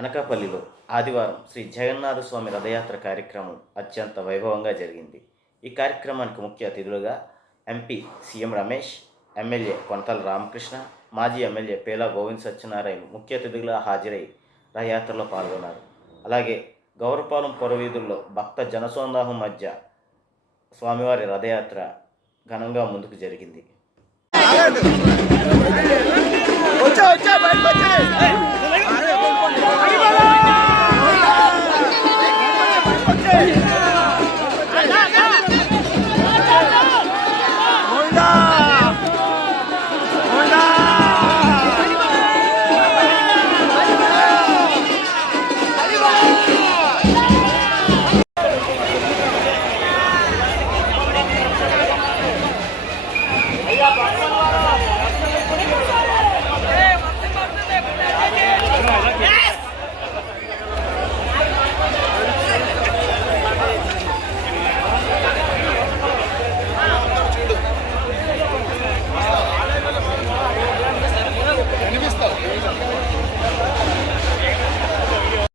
అనకాపల్లిలో ఆదివారం శ్రీ జగన్నాథ స్వామి రథయాత్ర కార్యక్రమం అత్యంత వైభవంగా జరిగింది. ఈ కార్యక్రమానికి ముఖ్య అతిథులుగా MP CM Ramesh MLA Konathala Ramakrishna మాజీ ఎమ్మెల్యే పేలా గోవింద్ సత్యనారాయణ ముఖ్య అతిథులుగా హాజరై రథయాత్రలో పాల్గొన్నారు. అలాగే గౌరపాలెం పొరవీధుల్లో భక్త జనసోందాహం మధ్య స్వామివారి రథయాత్ర ఘనంగా ముందుకు జరిగింది. Yeah, buddy.